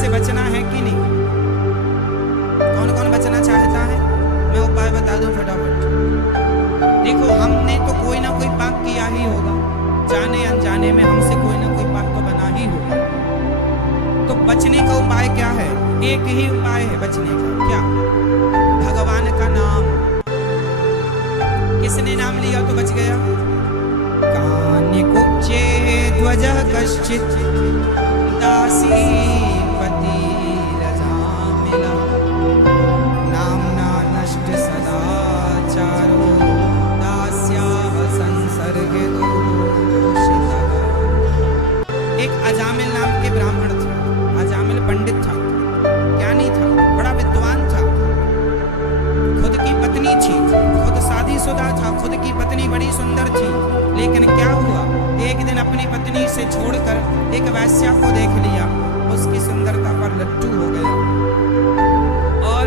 से बचना है कि नहीं? कौन कौन बचना चाहता है? मैं उपाय बता दूं फटाफट। देखो, हमने तो कोई ना कोई पाप किया ही होगा, जाने अनजाने में हमसे कोई ना कोई पाप तो बना ही होगा। तो बचने का उपाय क्या है? एक ही उपाय है बचने का। क्या? भगवान का नाम। किसने नाम लिया तो बच गया? कान्य कुचे ध्वज कश्चित दासी पति रजामिला नामना नष्ट सदाचारो दास्याः संसर्गे दोषितः। एक अजामिल नाम के ब्राह्मण थे। अजामिल पंडित था, ज्ञानी था, बड़ा विद्वान था, खुद की पत्नी थी, खुद शादीशुदा था, खुद की पत्नी बड़ी सुंदर थी। लेकिन क्या हुआ, एक दिन अपनी पत्नी से छोड़कर एक वैश्या को देख लिया, उसकी सुंदरता पर लट्टू हो गया और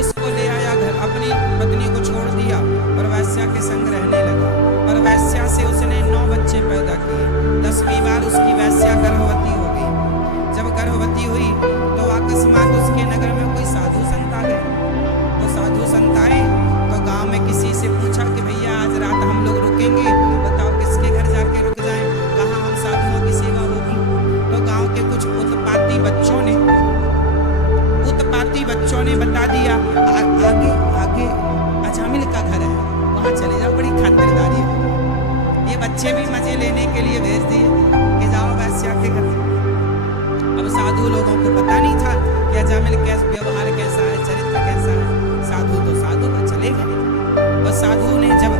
उसको ले आया घर, अपनी पत्नी को छोड़ दिया और वैश्या के संग रहने लगा। और वैश्या से उसने 9 बच्चे पैदा किए। 10वीं बार उसकी वैश्या गर्भवती हो गई। जब गर्भवती हुई तो अकस्मात उसके नगर में कोई साधु संत आ गए। तो साधु संत आए तो गांव में किसी से पूछा कि भैया आज रात हम लोग रुकेंगे, बताओ किसके घर जाके रुक जाएं, कहाँ हम साधुओं की सेवा होगी। तो गांव के कुछ उत्पाती बच्चों ने बता दिया, आगे आगे अजामिल का घर है, वहाँ चले जाओ, बड़ी खातिरदारी है। ये बच्चे भी मजे लेने के लिए भेज दिए कि जाओ वैश्या के घर। अब साधु लोगों को पता नहीं था कि अजामिल कैसा व्यवहार कैसा है, चरित्र कैसा है। साधु तो साधु पर चले गए और साधु ने जब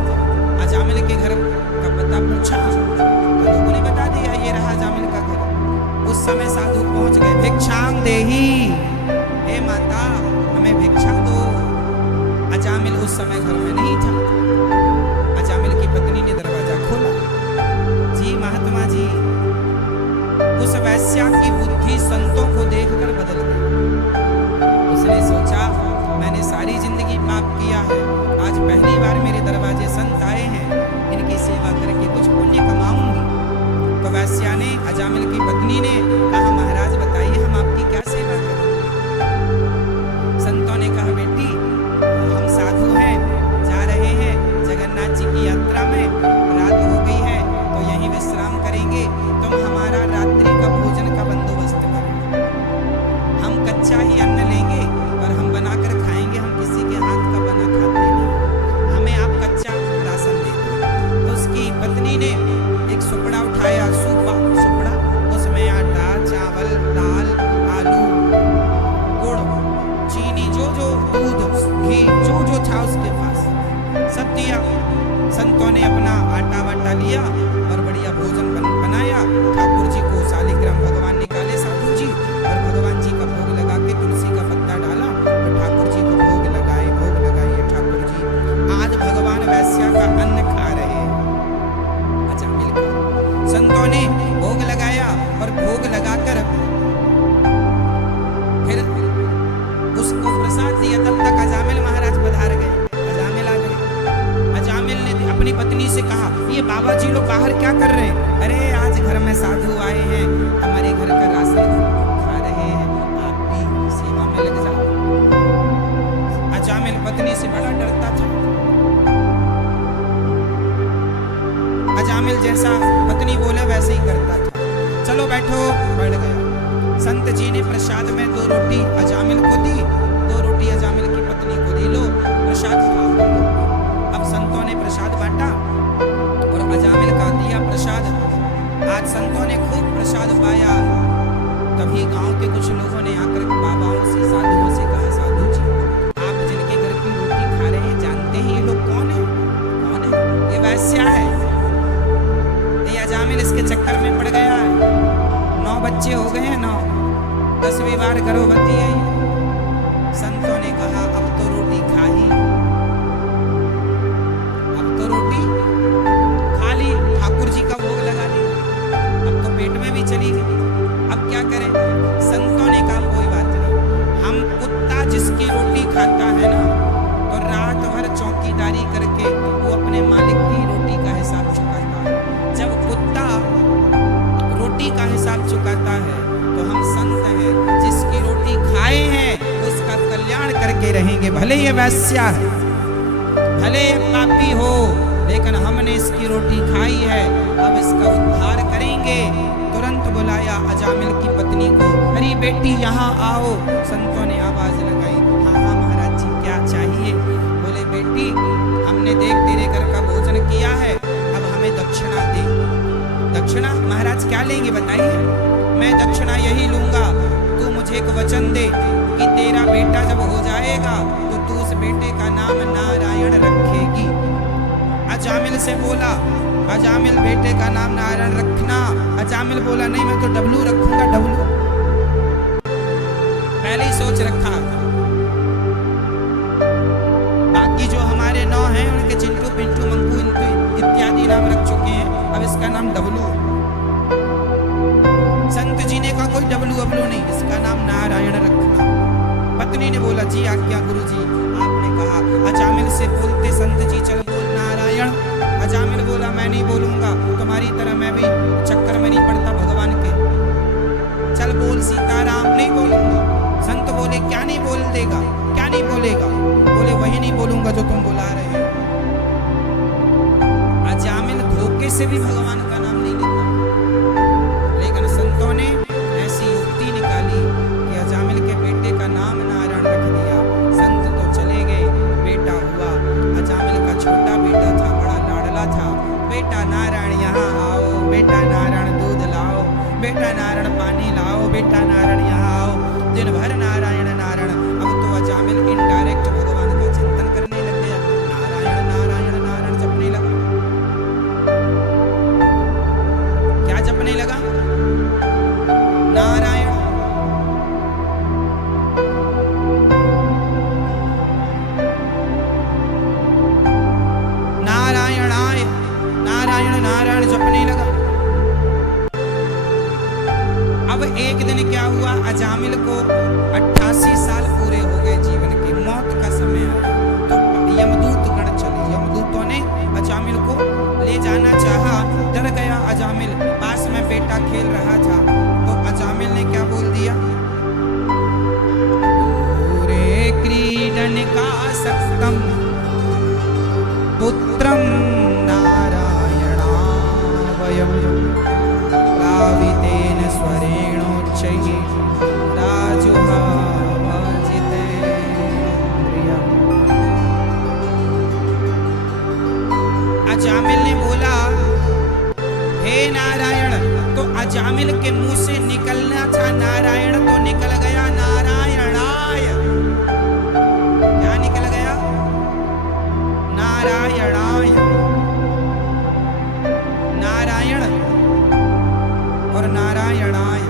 अजामिल के घर का पता पूछा तो लोगों ने बता दिया ये रहा अजामिल का घर। उस समय साधु पहुंच गए। भिक्षांग देही, हे माता हमें भिक्षा दो। अजामिल उस समय घर में नहीं था। अजामिल की पत्नी ने दरवाजा खोला। जी महात्मा जी। उस वैश्या की बुद्धि संतों को देखकर बदल गई। उसने सोचा मैंने सारी जिंदगी पाप किया है, आज पहली बार मेरे दरवाजे संत आए हैं, इनकी सेवा करके कुछ पुण्य कमाऊंगी। तो वैश्या ने, अजामिल की पत्नी ने कहा महाराज बताइए हम आपकी क्या सेवा करें। संतों ने कहा बेटी हम साधु हैं, जा रहे हैं जगन्नाथ जी की यात्रा में, रात हो गई है तो यहीं विश्राम करेंगे, तुम हमारा रात्रि का भोजन का बंदोबस्त करो। हम कच्चा ही अन्न लेंगे और हम बनाकर खाएंगे, हम किसी के हाथ का बना खाते नहीं, हमें आप कच्चा राशन दे दो। तो उसकी पत्नी ने एक सुपड़ा उठाया, सुपड़ा, उसमें आटा, चावल, दाल, आलू, गुड़, चीनी, जो दूध, घी, जो था उसके पास सब दिया। संतों ने अपना आटा वाटा लिया और बढ़िया भोजन बनाया। ठाकुर जी को शालिग्राम भगवान निकाले साधु जी और भगवान जी का भोग लगा के तुलसी का पत्ता डाला और ठाकुर जी को भोग लगाइए ठाकुर जी, आज भगवान वैश्या का अन्न खा रहे हैं। अजामिल का संतों ने भोग लगाया और भोग लगाकर फिर उसको प्रसाद दिया। तब तक अजामिल महाराज पधार गए। अजामिल आ गए। अजामिल ने अपनी पत्नी से कहा ये बाबा जी लोग बाहर क्या कर रहे हैं? अरे आज घर में साधु आए हैं, हमारे घर का राशन खा रहे हैं, आप भी सेवा में लग जाओ। अजामिल पत्नी से बड़ा डरता था। अजामिल जैसा पत्नी बोले वैसे ही करता था। चलो बैठो, बैठ गया। संत जी ने प्रसाद में 2 रोटी अजामिल को दी, 2 रोटी अजामिल की पत्नी को दी, लो प्रसाद खाओ। अब संतों ने प्रसाद बांटा और अजामिल का दिया प्रसाद। आज संतों ने खूब प्रसाद पाया। तभी गांव के कुछ लोगों ने आकर बाबाओं से, साधुओं से कहा साधु जी आप जिनके घर की रोटी खा रहे हैं जानते हैं ये लोग कौन है? कौन है? ये वैश्या है। ये अजामिल इसके चक्कर में पड़ गया है। 9 बच्चे हो गए हैं, 9, 10वीं बार गर्भवती है। संतों ने कहा अब तो रोटी खा ही, अब तो रोटी खा ली, ठाकुर जी का भोग लगा ली, अब तो पेट में भी चली गई, अब क्या करें? संतों ने कहा कोई बात नहीं, हम कुत्ता जिसकी रोटी खाता है ना तो रात भर चौकीदारी करके वो अपने मालिक की रोटी का हिसाब चुकाता है। जब कुत्ता रोटी का हिसाब चुकाता है तो हम संत हैं जिस भले ये वैश्या है, भले ये पापी हो, लेकिन हमने इसकी रोटी खाई है, अब इसका उद्धार करेंगे। तुरंत बुलाया अजामिल की पत्नी को, अरे बेटी यहाँ आओ। संतों ने आवाज लगाई, हाँ हाँ महाराज जी क्या चाहिए? बोले बेटी हमने देख तेरे घर का भोजन किया है, अब हमें दक्षिणा दे। दक्षिणा? महाराज क्या लेंगे बताइए? मैं दक्षिणा यही लूंगा, तू मुझे एक वचन दे कि तेरा बेटा जब हो जाएगा तो तू उस बेटे का नाम नारायण रखेगी। अजामिल से बोला, अजामिल बेटे का नाम नारायण रखना। अजामिल बोला नहीं मैं तो डबलू रखूंगा, डबलू। पहले ही सोच रखा था। बाकी जो हमारे नौ हैं उनके चिंटू पिंटू मंकू इत्यादि नाम रख चुके हैं, अब इसका नाम डबलू। संत जी ने कहा कोई डबलू अबलू नहीं, इसका नाम नारायण रखना। पत्नी ने बोला जी आज्ञा गुरु जी। आपने कहा अजामिल से बोलते संत जी चल बोल नारायण। अजामिल बोला मैं नहीं बोलूंगा, तुम्हारी तरह मैं भी चक्कर में नहीं पड़ता भगवान के। चल बोल सीताराम। नहीं बोलूंगा। संत बोले क्या नहीं बोल देगा, क्या नहीं बोलेगा? बोले वही नहीं बोलूंगा जो तुम बुला रहे हो। अजामिल धोखे से भी भगवान का नाम नहीं लेता, लेकिन संतों ने ऐसी युक्ति निकाली कि अजामिल के बेटे का नाम नारायण रख दिया। संत तो चले गए, बेटा हुआ। अजामिल का छोटा बेटा था, बड़ा लाडला था। बेटा नारायण यहाँ आओ, बेटा नारायण दूध लाओ, बेटा नारायण पानी लाओ, बेटा नारायण यहाँ आओ। दिन भर नारायण नारायण। अब तो अजामिल इनडायरेक्ट भगवान का चिंतन करने लग गया, नारायण नारायण नारायण जपने लगा। क्या जपने लगा? नारायण। नारायणाय नारायण नारायण जपने लगा। अब एक दिन क्या हुआ, अजामिल को 88 साल पूरे हो गए जीवन के, मौत का समय आया। तो यमदूत गण चले, यमदूतों ने अजामिल को ले जाना चाहा। डर गया अजामिल, पास में बेटा खेल रहा था। तो अजामिल ने क्या बोल दिया, पूरे क्रीडन का सक्तम पुत्रम नारायणा वयम रावितेन स्वरेणोच्चैः राजुहावजितेन्द्रियम्। अजामिल ने बोला हे नारायण। तो अजामिल के मुंह से निकलना था नारायण, तो निकल गया नारायणाय। क्या निकल गया? नारायणाय। नारायण और नारायणाय,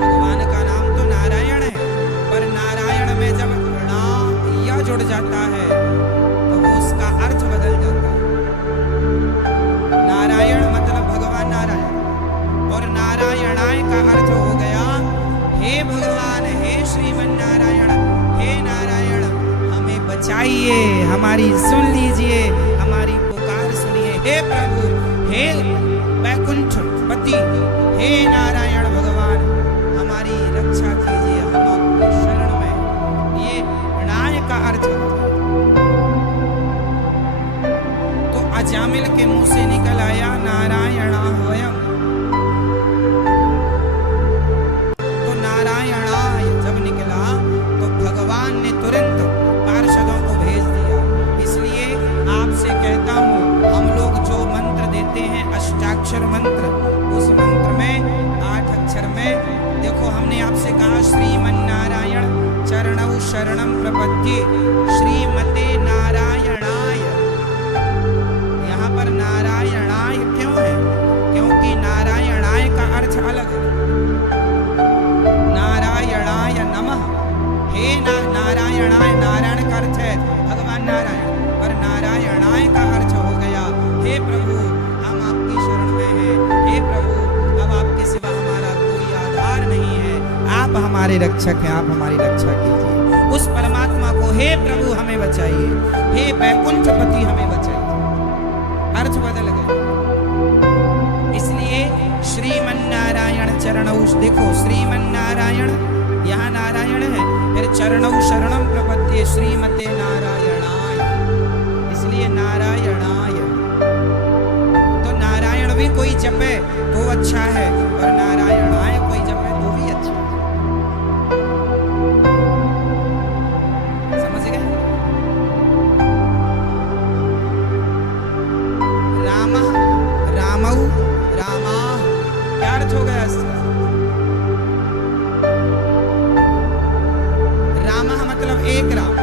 भगवान का नाम तो नारायण है, पर नारायण में जब ना या जुड़ जाता है तो वो उसका अर्थ बदल जाता है। नारायण मतलब भगवान नारायण, और नारायणाय का अर्थ हो गया हे भगवान, हे श्रीमन नारायण, हे नारायण हमें बचाइए, हमारी सुन लीजिए, हमारी पुकार सुनिए। हे प्रभु, हे वैकुंठ पति, हे नारायण भगवान हमारी रक्षा कीजिए, हम आपकी शरण में। ये नाय का अर्थ। तो अजामिल के मुंह से निकल आया नारायणा वयम। तो नारायणाय जब निकला तो भगवान ने तुरंत पार्षदों को भेज दिया। इसलिए आपसे कहता हूं, हम लोग जो मंत्र देते हैं अष्टाक्षर मंत्र, उस मंत्र में 8 अक्षर में देखो, हमने आपसे कहा श्रीमन नारायण चरणौ शरणम प्रपद्ये श्रीमते नारायणाय। यहाँ पर नारायणाय क्यों है? क्योंकि नारायणाय का अर्थ अलग है। नारायणाय नमः, हे नारायणाय, नारायण का अर्थ है भगवान नारायण, पर नारायणाय का अर्थ हो गया हे प्रभु हम आपकी शरण में हैं। हे प्रभु अब आपके सिवा हमारा कोई आधार नहीं है, आप हमारे रक्षक हैं, आप हमारी रक्षा कीजिए। उस परमात्मा को हे प्रभु हमें बचाइए, हे वैकुंठपति हमें बचाइए। अर्थ बदल गए। इसलिए श्रीमन नारायण चरणौ, देखो श्रीमन नारायण यहाँ नारायण है, फिर चरणौ शरणम प्रपद्ये श्रीमते नारायणाय, इसलिए नारायणाय। तो नारायण भी कोई जपे तो अच्छा है, और नारायणाय कोई जपे तो भी अच्छा है। समझ गए? रामः, रामौ, रामाः, क्या अर्थ हो गया इसका? रामः मतलब एक राम,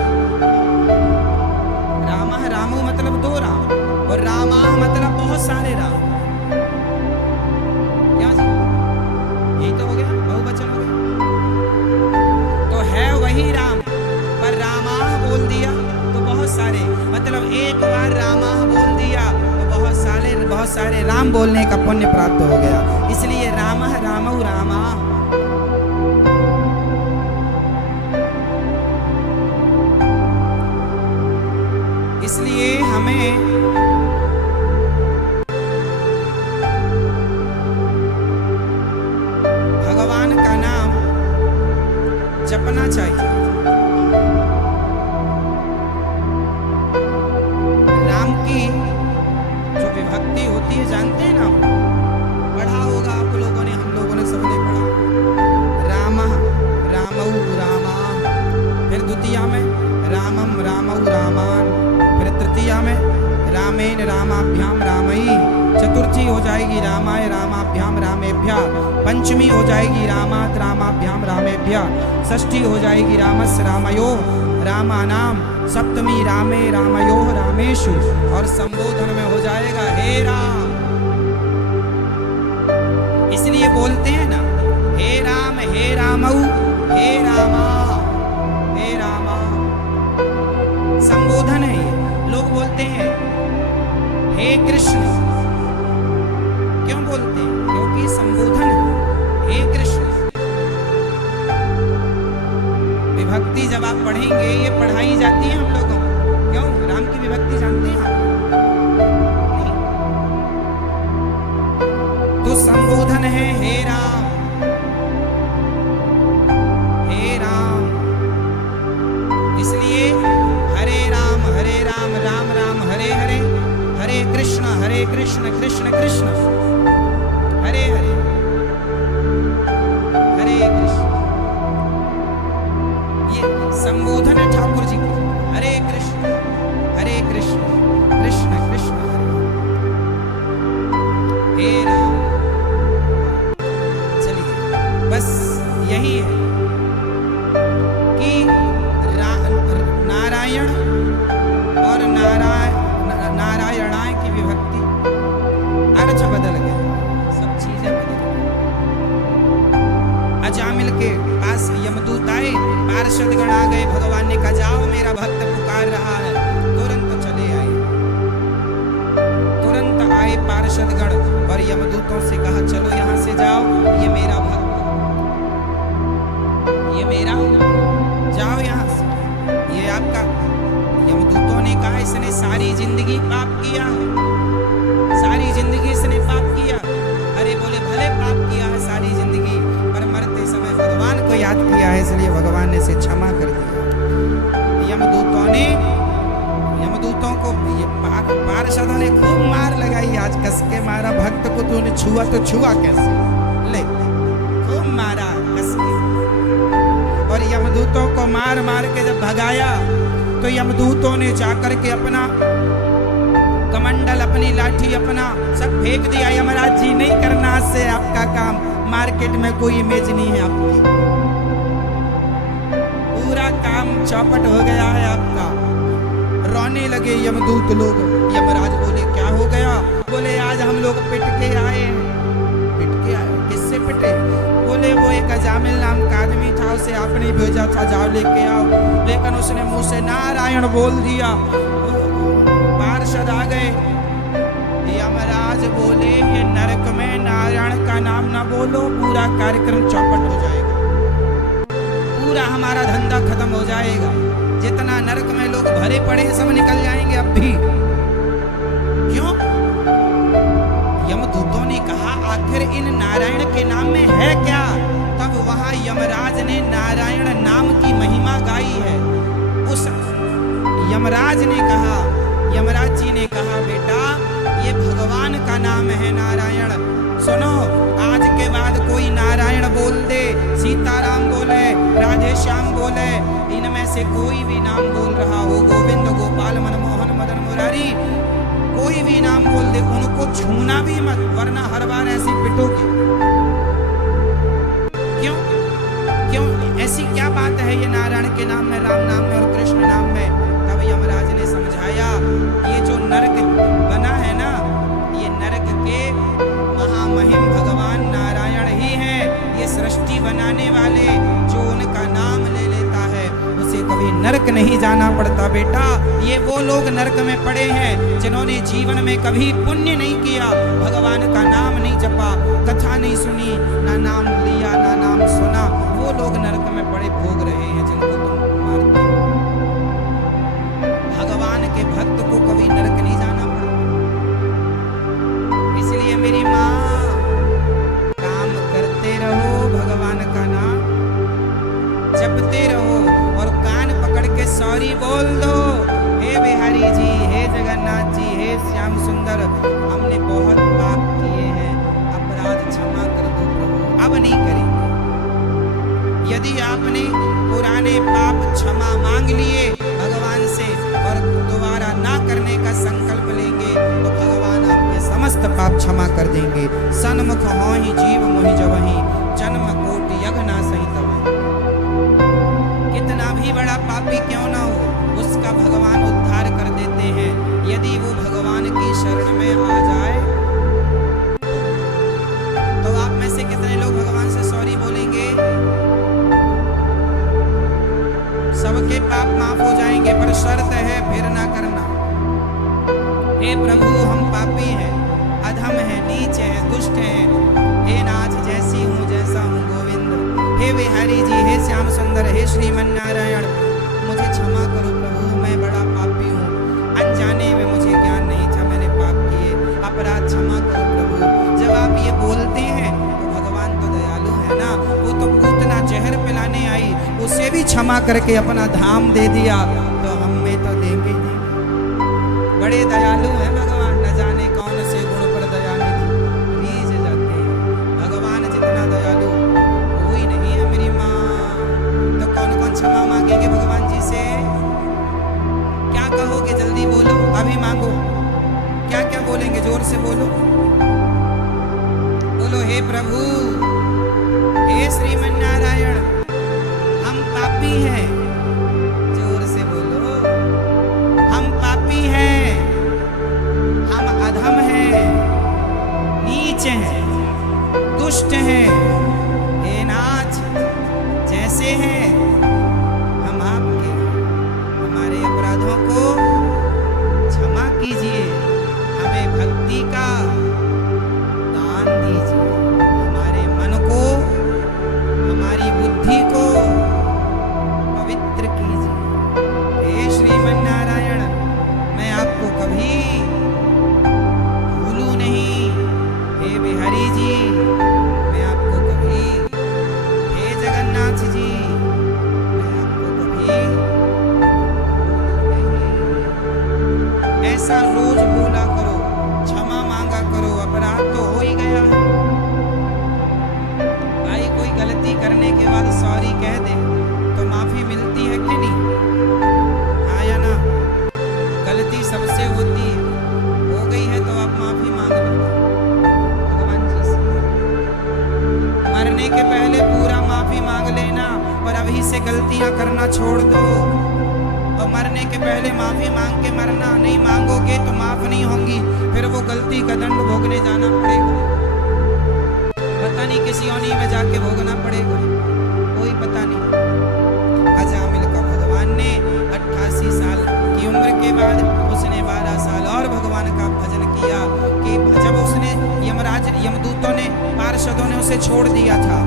रामः रामो मतलब दो राम, और रामाः मतलब बहुत सारे राम। क्या जी? यही तो हो गया, बहुवचन हो गया। तो है वही राम, पर रामाः बोल दिया तो बहुत सारे, मतलब एक बार रामाः बोल दिया तो बहुत सारे राम बोलने का पुण्य प्राप्त हो गया। इसलिए रामः, रामौ, रामाः। इसलिए हमें भगवान का नाम जपना चाहिए। राम की जो विभक्ति होती है जानते हैं ना, पढ़ा होगा आप लोगों ने, हम लोगों ने सबने पढ़ा। रामः, रामौ, रामाः, फिर द्वितीया में रामम, रामौ, रामान, फिर तृतीया में रामेण, रामाभ्याम, रामई, चतुर्थी हो जाएगी रामाय, रामाभ्याम, रामेभ्यः, पंचमी हो जाएगी रामात्, रामाभ्याम, रामेभ्यः, षष्ठी हो जाएगी रामस्य, रामयोः, रामानाम, सप्तमी रामे, रामयोः, रामेषु, और संबोधन में हो जाएगा हे राम। इसलिए बोलते हैं ना, हे राम, हे रामौ, हे रामा, हे रामा, संबोधन है ये। लोग बोलते हैं हे कृष्ण, क्यों बोलते हैं? क्योंकि संबोधन है, हे कृष्ण। विभक्ति जब आप पढ़ेंगे, ये पढ़ाई जाती है हम लोगों को। क्यों? राम की विभक्ति जानते हैं आप? नहीं। तो संबोधन है हे राम, हे राम। इसलिए हरे राम, राम राम, हरे हरे, हरे कृष्ण, कृष्ण कृष्ण, हरे हरे, हरे कृष्ण। ये संबोधन है ठाकुर जी को, हरे कृष्ण, कृष्ण कृष्ण, हे राम। चलिए, बस यही है कि नारायण और नारायणाय की विभक्ति, अर्थ बदल गया, सब चीजें बदल गई। अजामिल के पास यमदूत आए, पार्षदगण आ गए, भगवान ने कहा जाओ मेरा भक्त पुकार रहा है। तुरंत चले आए, तुरंत आए पार्षदगण और यमदूतों से कहा चलो यहाँ से जाओ, ये मेरा भक्त, ये मेरा, जाओ यहाँ से, ये आपका। यमदूतों ने कहा इसने सारी जिंदगी पाप किया है, सारी जिंदगी इसने पाप किया। अरे बोले भले पाप किया है सारी जिंदगी, पर मरते समय भगवान को याद किया है, इसलिए भगवान ने इसे क्षमा कर दिया। यमदूतों को पार्षदों ने खूब मार लगाई, आज कस के मारा। भक्त को तूने छुआ तो छुआ कैसे, ले खूब मारा कस के। और यमदूतों को मार मार के जब भगाया, तो यमदूतों ने जाकर के अपना कमंडल, अपनी लाठी, अपना सब फेंक दिया। यमराज जी नहीं करना आज से आपका काम, मार्केट में कोई इमेज नहीं है आपकी, पूरा काम चौपट हो गया है आपका। रोने लगे यमदूत लोग। यमराज बोले क्या हो गया? बोले आज हम लोग पिट के आए। पिट के आए? किससे पिटे? बोले वो एक अजामिल नाम का आदमी था, उसे आपने भेजा था जाओ लेके आओ, लेकिन उसने मुंह से नारायण बोल दिया। पार्षद आ गए, यमराज बोले ये नरक में नारायण का नाम ना बोलो, पूरा कार्यक्रम चौपट हो जाएगा, पूरा हमारा धंधा खत्म हो जाएगा। जितना नरक में लोग भरे पड़े सब निकल जाएंगे अब भी। क्यों? यमदूतों ने कहा आखिर इन नारायण के नाम में है क्या? तब वहां यमराज जिन्होंने नारायण नाम की महिमा गाई है, उस यमराज ने कहा, यमराज जी ने कहा, बेटा ये भगवान का नाम है नारायण। सुनो, आज के बाद कोई नारायण बोल दे, सीताराम बोले, राधे श्याम बोले, इनमें से कोई भी नाम बोल रहा हो, गोविंद, गोपाल, मनमोहन, मदन, मुरारी, कोई भी नाम बोल दे, उनको छूना भी मत, वरना हर बार ऐसी पिटोगे। क्यों क्यों ऐसी क्या बात है ये नारायण के नाम में, राम नाम में और कृष्ण नाम में? तब यमराज ने समझाया, ये जो नरक बना है ना, ये नरक के महामहिम भगवान नारायण ही हैं। ये सृष्टि बनाने वाले, जो उनका नाम ले लेता है उसे कभी नरक नहीं जाना पड़ता बेटा। ये वो लोग नरक में पड़े हैं जिन्होंने जीवन में कभी पुण्य नहीं किया, भगवान का नाम नहीं जपा, कथा नहीं सुनी, ना नाम लिया ना नाम सुना, वो लोग नरक में पड़े भोग रहे हैं जिनको तुम मारते हो। भगवान के भक्त को कभी नरक नहीं जाना पड़ता। इसलिए मेरी माँ, काम करते रहो, भगवान का नाम जपते रहो और कान पकड़ के सॉरी बोल दो, हे बिहारी जी, हे जगन्नाथ जी, हे श्याम सुंदर, हमने बहुत पाप किए हैं, अपराध क्षमा कर दो प्रभु, अब नहीं करेंगे। यदि आपने पुराने पाप क्षमा मांग लिए भगवान से और दोबारा ना करने का संकल्प लेंगे तो भगवान आपके समस्त पाप क्षमा कर देंगे। सन्मुख हो ही जीव मोहि जवहि, जन्म कोटि यज्ञ ना सही तवहि। कितना भी बड़ा पापी क्यों ना हो, उसका भगवान उद्धार कर देते हैं यदि वो भगवान की शरण में आ जाए। तो आप में से कितने लोग भगवान से सॉरी बोलेंगे? सबके पाप माफ हो जाएंगे, पर शर्त है फिर ना करना। हे प्रभु, हम पापी हैं, अधम हैं, नीच हैं, दुष्ट हैं, हे नाथ जैसी हूँ जैसा हूँ गोविंद, हे बिहारी जी, हे श्याम सुंदर, हे श्रीमन नारायण, मुझे क्षमा करो प्रभु, मैं बड़ा पापी हूँ, अनजाने में मुझे ज्ञान नहीं था, मैंने पाप किए, अपराध क्षमा करो प्रभु। जब आप ये बोलते हैं तो भगवान तो दयालु है ना, वो तो पूतना जहर पिलाने आई, उसे भी क्षमा करके अपना धाम दे दिया, तो हम में तो देंगे ही। बड़े दयालु हैं भगवान, न जाने कौन से गुण पर दया निधि रीझ जाते हैं। भगवान जितना दयालु कोई नहीं है मेरी माँ। तो कौन कौन क्षमा मांगेंगे भगवान जी से? क्या कहोगे? जल्दी बोलो, अभी मांगो। क्या क्या बोलेंगे? जोर से बोलो, बोलो, हे प्रभु, हे श्रीमन नारायण, हम पापी हैं। जोर से बोलो, हम पापी हैं, हम अधम हैं, नीच हैं, दुष्ट हैं, हे नाथ जैसे हैं हम आपके, हमारे अपराधों को क्षमा कीजिए, हमें भक्ति का दान दीजिए, हमारे मन को, हमारी बुद्धि को पवित्र कीजिए। हे श्रीमन नारायण, मैं आपको कभी भूलूं नहीं, हे बिहारी जी, मैं आपको कभी, हे जगन्नाथ जी, मैं आपको कभी भूलूं नहीं। ऐसा रोज बोला करो, क्षमा मांगा करो, अपराध तो हो ही गया है भाई। कोई गलती करने के बाद सॉरी कह दे तो माफी मिलती है कि नहीं? हाँ या ना? गलती सबसे होती है, हो गई है तो आप माफी मांग लो भगवान जी से। मरने के पहले पूरा माफी मांग लेना और अभी से गलतियां करना छोड़ दो। और मरने के पहले माफी मांग के मरना, नहीं मांगोगे तो माफ नहीं होंगी, फिर वो गलती का दंड भोगने जाना पड़ेगा। पता नहीं किसी योनि में जाके भोगना पड़ेगा, कोई पता नहीं। अजामिल का भगवान ने 88 साल की उम्र के बाद उसने 12 साल और भगवान का भजन किया कि जब उसने यमदूतों ने, पार्षदों ने उसे छोड़ दिया था,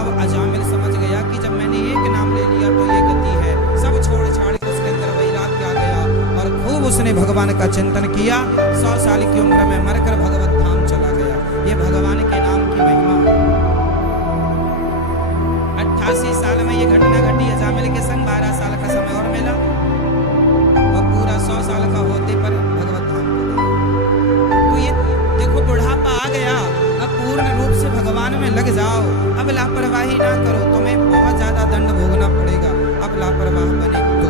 अब अजामिल समझ गया कि जब मैंने एक नाम ले लिया तो ये गति है। सब छोड़ छाड़ के उसके अंदर वैराग्य आ गया और खूब उसने भगवान का चिंतन किया। 100 साल की उम्र में मरकर भगवत धाम चला गया। ये भगवान के नाम की महिमा। 88 साल में ये घटना घटी, अजामिल के संग 12 साल का समय और मिला और पूरा 100 साल का होते पर भगवत धाम को गए। तो ये देखो बुढ़ापा आ गया, अब पूर्ण रूप से भगवान में लग जाओ, अब लापरवाही ना करो, तुम्हें बहुत ज्यादा दंड भोगना पड़ेगा। अब लापरवाह बने तो